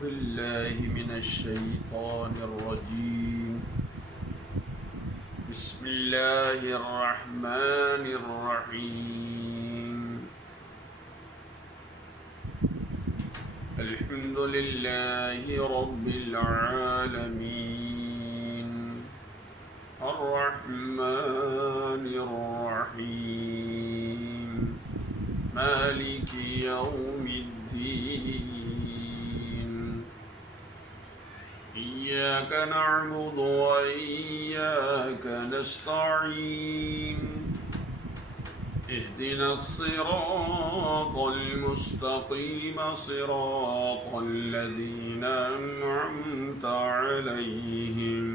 بالله من الشيطان الرجيم. بسم الله الرحمن الرحيم. الحمد لله رب العالمين الرحمن الرحيم مالك يوم الدين. إياك نعبد وإياك نستعين. اهدنا الصراط المستقيم صراط الذين أنعمت عليهم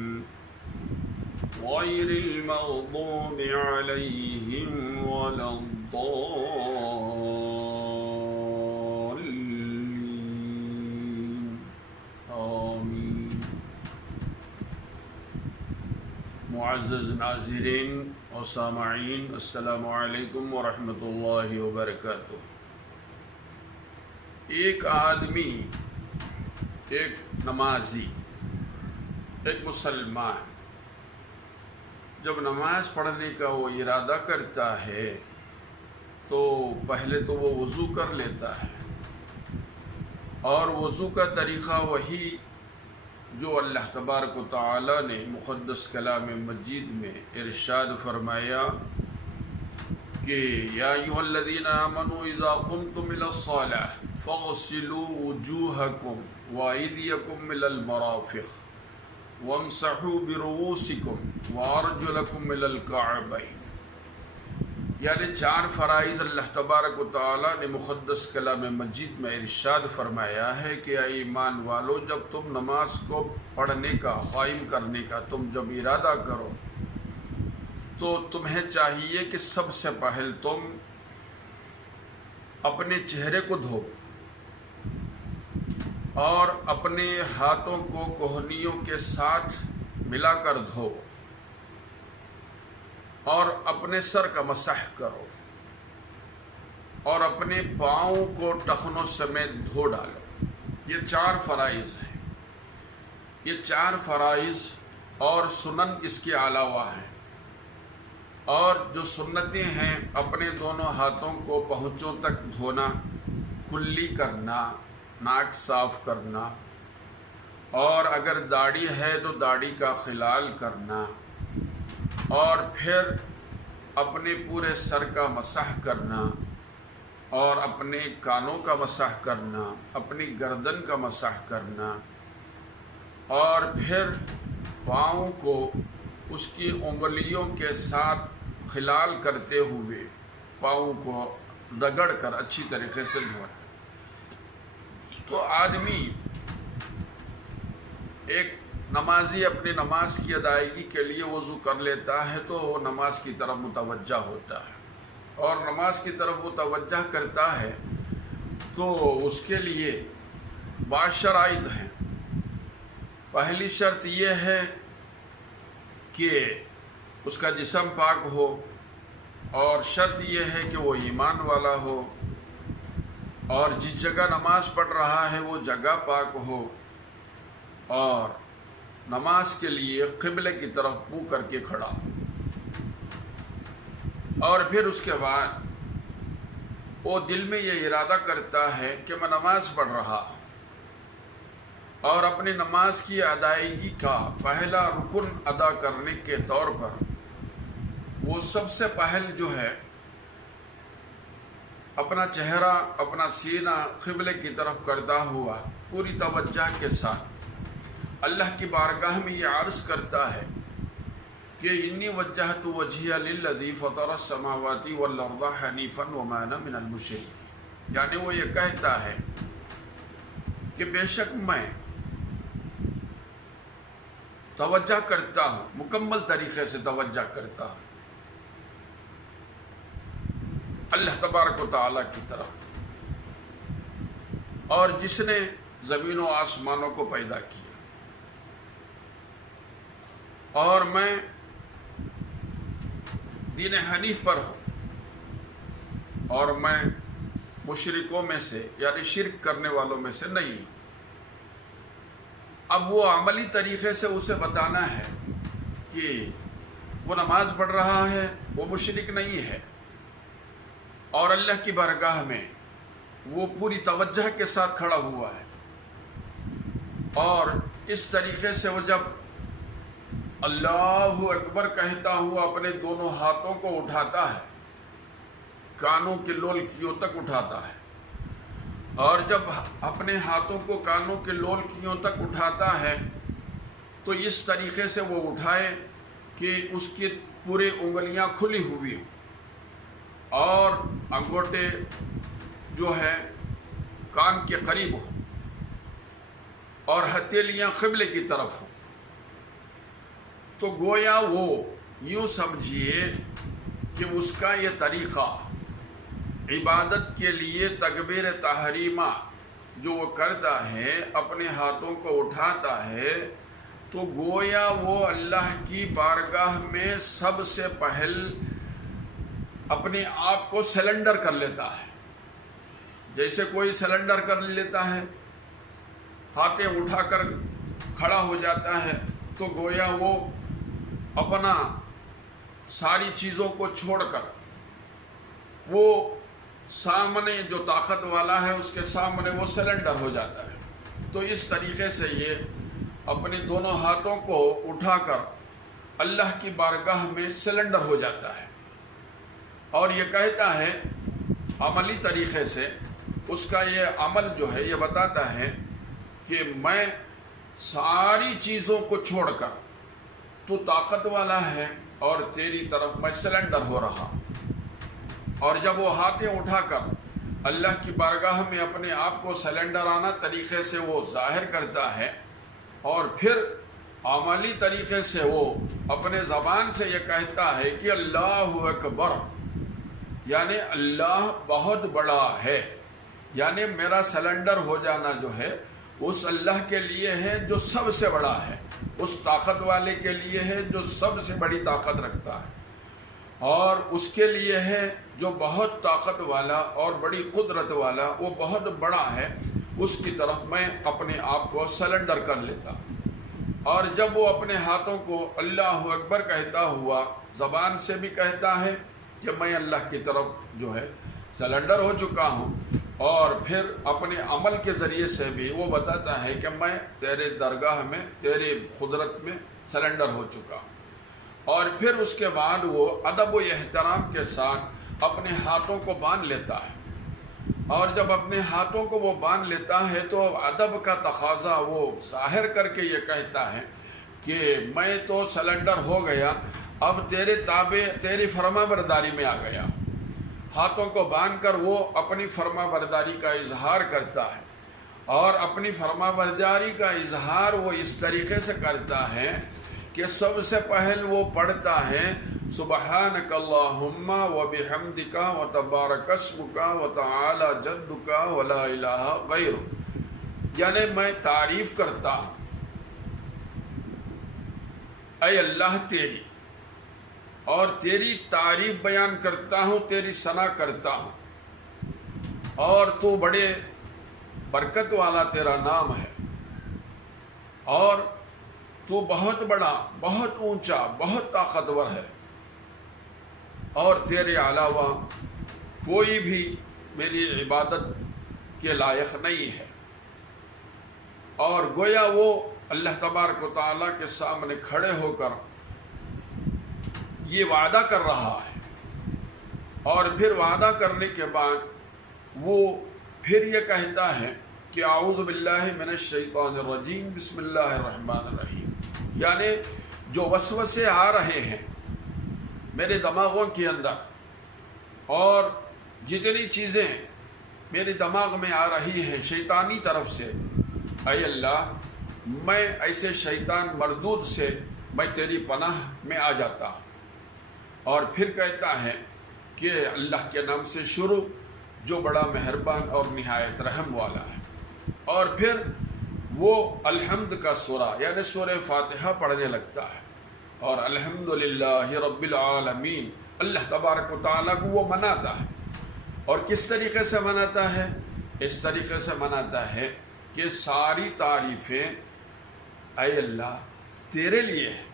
غير المغضوب عليهم ولا الضالين آمین. معزز ناظرین اور سامعین، السلام علیکم ورحمۃ اللہ وبرکاتہ. ایک آدمی، ایک نمازی، ایک مسلمان جب نماز پڑھنے کا وہ ارادہ کرتا ہے تو پہلے تو وہ وضو کر لیتا ہے، اور وضو کا طریقہ وہی جو اللہ تبارک و تعالی نے مقدس کلام مجید میں ارشاد فرمایا کہ یا ایھا الذین آمنوا اذا قمتم الی الصلاۃ فاغسلوا وجوہکم وایدیکم الی المرافق وامسحوا برؤوسکم وارجلکم الی الکعبین. یعنی 4 فرائض اللہ تبارک و تعالی نے مقدس کلام مجید میں ارشاد فرمایا ہے کہ اے ایمان والو، جب تم نماز کو پڑھنے کا، قائم کرنے کا تم جب ارادہ کرو تو تمہیں چاہیے کہ سب سے پہل تم اپنے چہرے کو دھو اور اپنے ہاتھوں کو کوہنیوں کے ساتھ ملا کر دھو اور اپنے سر کا مسح کرو اور اپنے پاؤں کو ٹخنوں سمیت دھو ڈالو. یہ 4 فرائض ہیں. یہ 4 فرائض اور سنن اس کے علاوہ ہیں. اور جو سنتیں ہیں، اپنے دونوں ہاتھوں کو پہنچوں تک دھونا، کلی کرنا، ناک صاف کرنا، اور اگر داڑھی ہے تو داڑھی کا خلال کرنا، اور پھر اپنے پورے سر کا مسح کرنا، اور اپنے کانوں کا مسح کرنا، اپنی گردن کا مسح کرنا، اور پھر پاؤں کو اس کی انگلیوں کے ساتھ خلال کرتے ہوئے پاؤں کو رگڑ کر اچھی طریقے سے دھونا. تو آدمی، ایک نمازی اپنی نماز کی ادائیگی کے لیے وضو کر لیتا ہے تو وہ نماز کی طرف متوجہ ہوتا ہے، اور نماز کی طرف متوجہ کرتا ہے تو اس کے لیے بعض شرائط ہیں. پہلی شرط یہ ہے کہ اس کا جسم پاک ہو، اور شرط یہ ہے کہ وہ ایمان والا ہو، اور جس جگہ نماز پڑھ رہا ہے وہ جگہ پاک ہو، اور نماز کے لیے قبلے کی طرف منہ کر کے کھڑا ہو. اور پھر اس کے بعد وہ دل میں یہ ارادہ کرتا ہے کہ میں نماز پڑھ رہا ہوں، اور اپنی نماز کی ادائیگی کا پہلا رکن ادا کرنے کے طور پر وہ سب سے پہل جو ہے اپنا چہرہ، اپنا سینہ قبلے کی طرف کرتا ہوا پوری توجہ کے ساتھ اللہ کی بارگاہ میں یہ عرض کرتا ہے کہ انی وجہت وجہی للذی فطر السماوات والارض حنیفا وما انا من المشرکین. یعنی وہ یہ کہتا ہے کہ بے شک میں توجہ کرتا ہوں، مکمل طریقے سے توجہ کرتا ہوں اللہ تبارک و تعالی کی طرف، اور جس نے زمین و آسمانوں کو پیدا کیا، اور میں دین حنیف پر ہوں، اور میں مشرکوں میں سے یعنی شرک کرنے والوں میں سے نہیں. اب وہ عملی طریقے سے اسے بتانا ہے کہ وہ نماز پڑھ رہا ہے، وہ مشرک نہیں ہے، اور اللہ کی بارگاہ میں وہ پوری توجہ کے ساتھ کھڑا ہوا ہے، اور اس طریقے سے وہ جب اللہ اکبر کہتا ہوا اپنے دونوں ہاتھوں کو اٹھاتا ہے، کانوں کے لولکیوں تک اٹھاتا ہے، اور جب اپنے ہاتھوں کو کانوں کے لولکیوں تک اٹھاتا ہے تو اس طریقے سے وہ اٹھائے کہ اس کی پورے انگلیاں کھلی ہوئی ہوں اور انگوٹے جو ہے کان کے قریب ہوں اور ہتھیلیاں قبلے کی طرف ہوں. تو گویا وہ یوں سمجھیے کہ اس کا یہ طریقہ عبادت کے لیے تکبیر تحریمہ جو وہ کرتا ہے، اپنے ہاتھوں کو اٹھاتا ہے، تو گویا وہ اللہ کی بارگاہ میں سب سے پہل اپنے آپ کو سلنڈر کر لیتا ہے. جیسے کوئی سلنڈر کر لیتا ہے، ہاتھیں اٹھا کر کھڑا ہو جاتا ہے، تو گویا وہ اپنا ساری چیزوں کو چھوڑ کر وہ سامنے جو طاقت والا ہے اس کے سامنے وہ سلنڈر ہو جاتا ہے. تو اس طریقے سے یہ اپنے دونوں ہاتھوں کو اٹھا کر اللہ کی بارگاہ میں سلنڈر ہو جاتا ہے، اور یہ کہتا ہے عملی طریقے سے اس کا یہ عمل جو ہے یہ بتاتا ہے کہ میں ساری چیزوں کو چھوڑ کر تو طاقت والا ہے اور تیری طرف میں سلنڈر ہو رہا. اور جب وہ ہاتھیں اٹھا کر اللہ کی بارگاہ میں اپنے آپ کو سلنڈرانہ طریقے سے وہ ظاہر کرتا ہے، اور پھر عملی طریقے سے وہ اپنے زبان سے یہ کہتا ہے کہ اللہ اکبر، یعنی اللہ بہت بڑا ہے، یعنی میرا سلنڈر ہو جانا جو ہے اس اللہ کے لیے ہے جو سب سے بڑا ہے، اس طاقت والے کے لیے ہے جو سب سے بڑی طاقت رکھتا ہے، اور اس کے لیے ہے جو بہت طاقت والا اور بڑی قدرت والا، وہ بہت بڑا ہے، اس کی طرف میں اپنے آپ کو سلنڈر کر لیتا. اور جب وہ اپنے ہاتھوں کو اللہ اکبر کہتا ہوا زبان سے بھی کہتا ہے کہ میں اللہ کی طرف جو ہے سلنڈر ہو چکا ہوں، اور پھر اپنے عمل کے ذریعے سے بھی وہ بتاتا ہے کہ میں تیرے درگاہ میں تیرے قدرت میں سلنڈر ہو چکا ہوں. اور پھر اس کے بعد وہ ادب و احترام کے ساتھ اپنے ہاتھوں کو باندھ لیتا ہے، اور جب اپنے ہاتھوں کو وہ باندھ لیتا ہے تو ادب کا تقاضا وہ ظاہر کر کے یہ کہتا ہے کہ میں تو سلنڈر ہو گیا، اب تیرے تابع تیری فرما برداری میں آ گیا. ہاتھوں کو باندھ کر وہ اپنی فرما برداری کا اظہار کرتا ہے، اور اپنی فرما برداری کا اظہار وہ اس طریقے سے کرتا ہے کہ سب سے پہل وہ پڑھتا ہے سبحانک اللہم و بحمدک و تبارک اسمک و تعالی جدک و لا الہ غیرک، یعنی میں تعریف کرتا ہوں اے اللہ تیری، اور تیری تعریف بیان کرتا ہوں، تیری ثنا کرتا ہوں، اور تو بڑے برکت والا تیرا نام ہے، اور تو بہت بڑا، بہت اونچا، بہت طاقتور ہے، اور تیرے علاوہ کوئی بھی میری عبادت کے لائق نہیں ہے. اور گویا وہ اللہ تبارک و تعالیٰ کے سامنے کھڑے ہو کر یہ وعدہ کر رہا ہے، اور پھر وعدہ کرنے کے بعد وہ پھر یہ کہتا ہے کہ اعوذ باللہ من الشیطان الرجیم بسم اللہ الرحمن الرحیم، یعنی جو وسوسے آ رہے ہیں میرے دماغوں کے اندر، اور جتنی چیزیں میرے دماغ میں آ رہی ہیں شیطانی طرف سے، اے اللہ میں ایسے شیطان مردود سے میں تیری پناہ میں آ جاتا ہوں. اور پھر کہتا ہے کہ اللہ کے نام سے شروع جو بڑا مہربان اور نہایت رحم والا ہے. اور پھر وہ الحمد کا سورہ یعنی سورہ فاتحہ پڑھنے لگتا ہے، اور الحمدللہ رب العالمین اللہ تبارک و تعالیٰ کو وہ مناتا ہے. اور کس طریقے سے مناتا ہے؟ اس طریقے سے مناتا ہے کہ ساری تعریفیں اے اللہ تیرے لیے ہے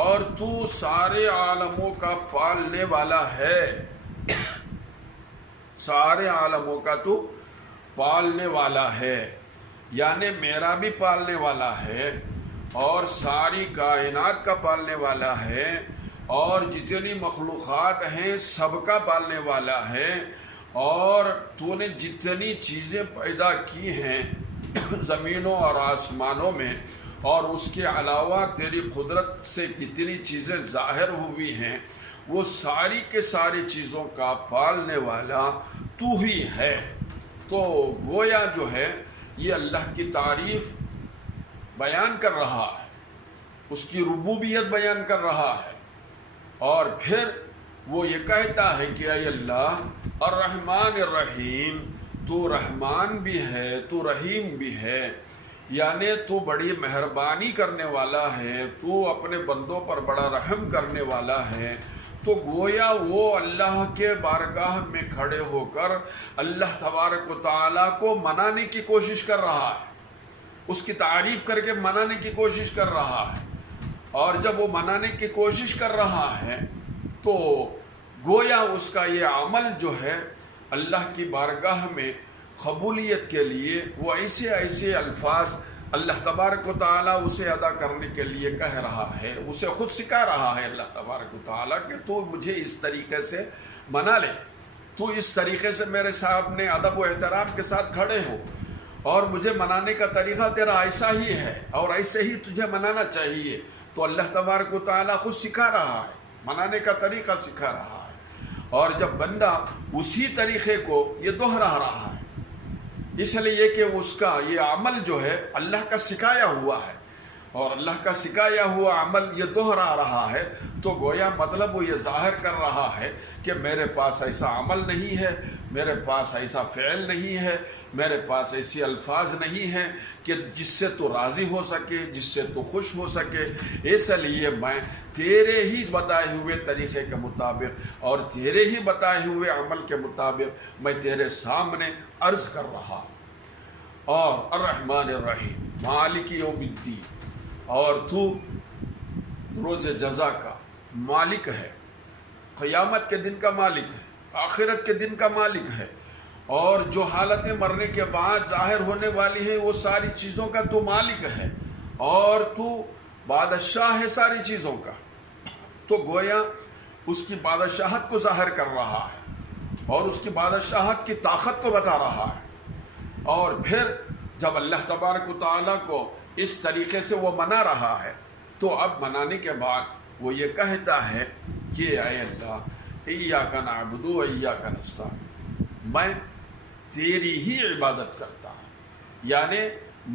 اور تو سارے عالموں کا پالنے والا ہے، سارے عالموں کا تو پالنے والا ہے، یعنی میرا بھی پالنے والا ہے اور ساری کائنات کا پالنے والا ہے اور جتنی مخلوقات ہیں سب کا پالنے والا ہے، اور تو نے جتنی چیزیں پیدا کی ہیں زمینوں اور آسمانوں میں اور اس کے علاوہ تیری قدرت سے جتنی چیزیں ظاہر ہوئی ہیں وہ ساری کے ساری چیزوں کا پالنے والا تو ہی ہے۔ تو گویا جو ہے یہ اللہ کی تعریف بیان کر رہا ہے، اس کی ربوبیت بیان کر رہا ہے، اور پھر وہ یہ کہتا ہے کہ اے اللہ الرحمن الرحیم، تو رحمان بھی ہے تو رحیم بھی ہے، یعنی تو بڑی مہربانی کرنے والا ہے، تو اپنے بندوں پر بڑا رحم کرنے والا ہے۔ تو گویا وہ اللہ کے بارگاہ میں کھڑے ہو کر اللہ تبارک و تعالیٰ کو منانے کی کوشش کر رہا ہے، اس کی تعریف کر کے منانے کی کوشش کر رہا ہے، اور جب وہ منانے کی کوشش کر رہا ہے تو گویا اس کا یہ عمل جو ہے اللہ کی بارگاہ میں قبولیت کے لیے وہ ایسے ایسے الفاظ اللہ تبارک و تعالیٰ اسے ادا کرنے کے لیے کہہ رہا ہے، اسے خود سکھا رہا ہے اللہ تبارک و تعالیٰ کہ تو مجھے اس طریقے سے منا لے، تو اس طریقے سے میرے سامنے ادب و احترام کے ساتھ کھڑے ہو، اور مجھے منانے کا طریقہ تیرا ایسا ہی ہے اور ایسے ہی تجھے منانا چاہیے۔ تو اللہ تبارک و تعالیٰ خود سکھا رہا ہے، منانے کا طریقہ سکھا رہا ہے، اور جب بندہ اسی طریقے کو یہ دوہرا رہا ہے اس لیے کہ اس کا یہ عمل جو ہے اللہ کا سکھایا ہوا ہے، اور اللہ کا سکھایا ہوا عمل یہ دوہرا رہا ہے، تو گویا مطلب وہ یہ ظاہر کر رہا ہے کہ میرے پاس ایسا عمل نہیں ہے، میرے پاس ایسا فعل نہیں ہے، میرے پاس ایسی الفاظ نہیں ہیں کہ جس سے تو راضی ہو سکے، جس سے تو خوش ہو سکے، اس لیے میں تیرے ہی بتائے ہوئے طریقے کے مطابق اور تیرے ہی بتائے ہوئے عمل کے مطابق میں تیرے سامنے عرض کر رہا ہوں۔ اور الرحمن الرحیم، مالک یوم الدین، اور تو روز جزا کا مالک ہے، قیامت کے دن کا مالک ہے، آخرت کے دن کا مالک ہے، اور جو حالتیں مرنے کے بعد ظاہر ہونے والی ہیں وہ ساری چیزوں کا تو مالک ہے، اور تو بادشاہ ہے ساری چیزوں کا۔ تو گویا اس کی بادشاہت کو ظاہر کر رہا ہے اور اس کی بادشاہت کی طاقت کو بتا رہا ہے، اور پھر جب اللہ تبارک و تعالیٰ کو اس طریقے سے وہ منا رہا ہے تو اب منانے کے بعد وہ یہ کہتا ہے کہ اے اللہ ایاک نعبد و ایاک نستعین، میں تیری ہی عبادت کرتا ہوں، یعنی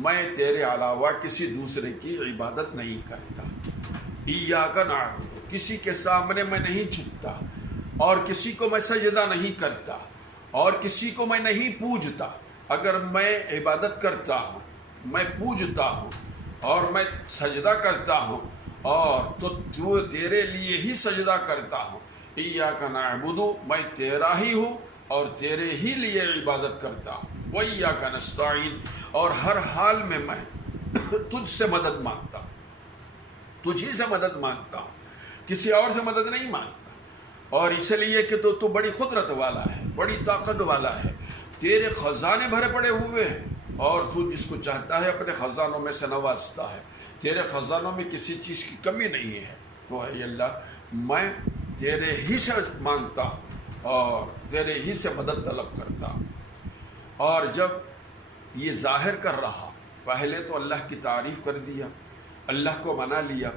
میں تیرے علاوہ کسی دوسرے کی عبادت نہیں کرتا۔ ایاک نعبد، کسی کے سامنے میں نہیں جھکتا اور کسی کو میں سجدہ نہیں کرتا اور کسی کو میں نہیں پوجتا۔ اگر میں عبادت کرتا ہوں، میں پوجتا ہوں اور میں سجدہ کرتا ہوں، اور تو تیرے لیے ہی سجدہ کرتا ہوں۔ ایاک نعبد، میں تیرا ہی ہوں اور تیرے ہی لیے عبادت کرتا ہوں۔ وایاک نستعین، اور ہر حال میں تجھ سے مدد مانگتا ہوں، تجھ ہی سے مدد مانگتا ہوں، کسی اور سے مدد نہیں مانگتا۔ اور اس لیے کہ تو بڑی قدرت والا ہے، بڑی طاقت والا ہے، تیرے خزانے بھرے پڑے ہوئے ہیں، اور تو جس کو چاہتا ہے اپنے خزانوں میں سے نوازتا ہے، تیرے خزانوں میں کسی چیز کی کمی نہیں ہے۔ تو اے اللہ میں تیرے ہی سے مانگتا ہوں اور تیرے ہی سے مدد طلب کرتا ہوں۔ اور جب یہ ظاہر کر رہا، پہلے تو اللہ کی تعریف کر دیا، اللہ کو منا لیا،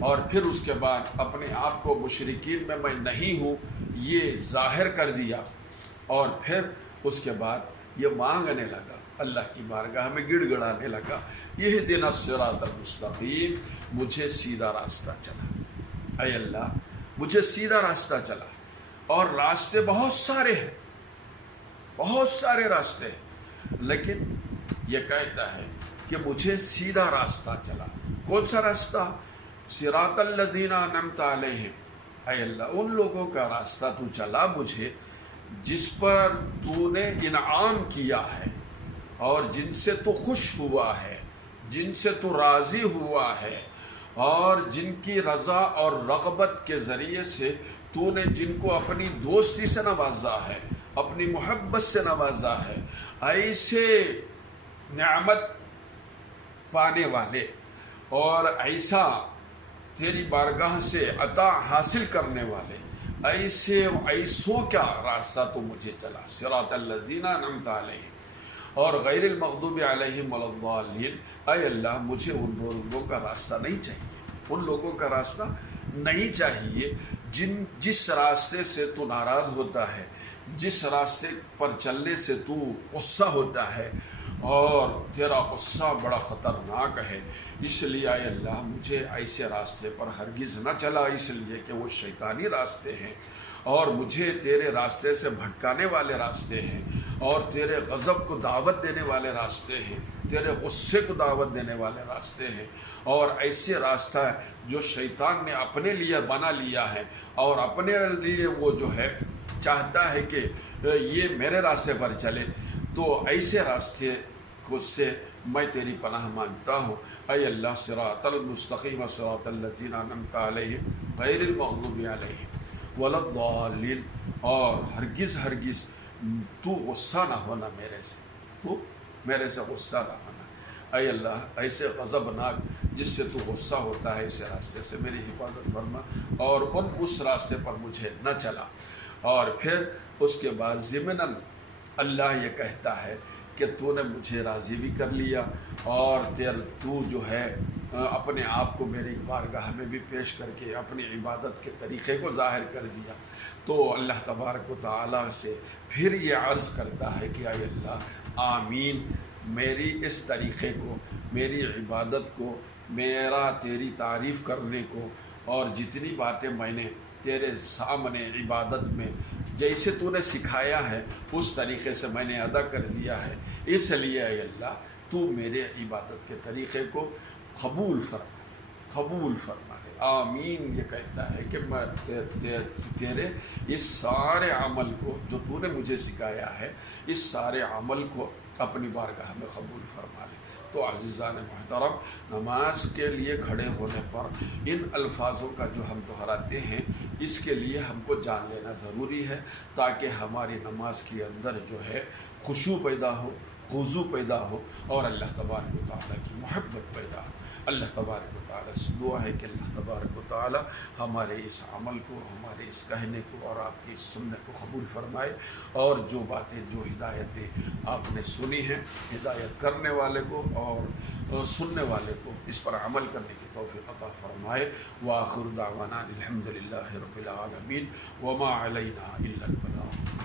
اور پھر اس کے بعد اپنے آپ کو مشرکین میں نہیں ہوں یہ ظاہر کر دیا، اور پھر اس کے بعد یہ مانگنے لگا، اللہ کی بارگاہ میں گڑ گڑانے لگا، اہدنا الصراط المستقیم، مجھے سیدھا راستہ چلا، اے اللہ مجھے سیدھا راستہ چلا۔ اور راستے بہت سارے ہیں، بہت سارے راستے ہیں، لیکن یہ کہتا ہے کہ مجھے سیدھا راستہ چلا۔ کون سا راستہ؟ صراط الذین انعمت علیہم، اے اللہ ان لوگوں کا راستہ تو چلا مجھے جس پر تو نے انعام کیا ہے اور جن سے تو خوش ہوا ہے، جن سے تو راضی ہوا ہے اور جن کی رضا اور رغبت کے ذریعے سے تو نے جن کو اپنی دوستی سے نوازا ہے، اپنی محبت سے نوازا ہے، ایسے نعمت پانے والے اور ایسا تیری بارگاہ سے عطا حاصل کرنے والے ایسوں کا راستہ تو مجھے چلا، صراط الذین انعمت علیہم اور غیر المغضوب علیہم ولا الضالین۔ اے اللہ مجھے ان لوگوں کا راستہ نہیں چاہیے، ان لوگوں کا راستہ نہیں چاہیے جس راستے سے تو ناراض ہوتا ہے، جس راستے پر چلنے سے تو غصہ ہوتا ہے اور تیرا غصہ بڑا خطرناک ہے۔ اس لیے اے اللہ مجھے ایسے راستے پر ہرگز نہ چلا، اس لیے کہ وہ شیطانی راستے ہیں اور مجھے تیرے راستے سے بھٹکانے والے راستے ہیں اور تیرے غضب کو دعوت دینے والے راستے ہیں، تیرے غصے کو دعوت دینے والے راستے ہیں، اور ایسے راستہ جو شیطان نے اپنے لیے بنا لیا ہے اور اپنے لیے وہ جو ہے چاہتا ہے کہ یہ میرے راستے پر چلے، تو ایسے راستے کو سے میں تیری پناہ مانگتا ہوں۔ اے اللہ صراط المستقیم صراط الذین انعمت علیہم غیر المغضوب علیہم ولا الضالین، اور ہرگز تو غصہ نہ ہونا میرے سے، تو میرے سے غصہ نہ ہونا۔ اے اللہ ایسے غضبناک جس سے تو غصہ ہوتا ہے ایسے راستے سے میری حفاظت فرما اور اس راستے پر مجھے نہ چلا۔ اور پھر اس کے بعد ضمناً اللہ یہ کہتا ہے کہ تو نے مجھے راضی بھی کر لیا اور تو جو ہے اپنے آپ کو میری بارگاہ میں بھی پیش کر کے اپنی عبادت کے طریقے کو ظاہر کر دیا، تو اللہ تبارک و تعالیٰ سے پھر یہ عرض کرتا ہے کہ اے اللہ آمین، میری اس طریقے کو، میری عبادت کو، میرا تیری تعریف کرنے کو اور جتنی باتیں میں نے تیرے سامنے عبادت میں جیسے تو نے سکھایا ہے اس طریقے سے میں نے ادا کر دیا ہے، اس لیے اے اللہ تو میرے عبادت کے طریقے کو قبول فرما دے۔ آمین یہ کہتا ہے کہ میں تیرے اس سارے عمل کو جو تو نے مجھے سکھایا ہے، اس سارے عمل کو اپنی بارگاہ میں قبول فرما لے۔ تو عزیزان محترم، نماز کے لیے کھڑے ہونے پر ان الفاظوں کا جو ہم دہراتے ہیں، اس کے لیے ہم کو جان لینا ضروری ہے تاکہ ہماری نماز کے اندر جو ہے خشوع پیدا ہو، خضوع پیدا ہو اور اللہ تبارک و تعالیٰ کی محبت پیدا ہو۔ اللہ تبارک و تعالیٰ سے دعا ہے کہ اللہ تبارک و تعالیٰ ہمارے اس عمل کو، ہمارے اس کہنے کو اور آپ کی اس سننے کو قبول فرمائے، اور جو باتیں، جو ہدایتیں آپ نے سنی ہیں، ہدایت کرنے والے کو اور سننے والے کو اس پر عمل کرنے کی توفیق عطا فرمائے۔ وآخر دعوانا الحمد للہ رب العالمین وما علینا الا البلاغ۔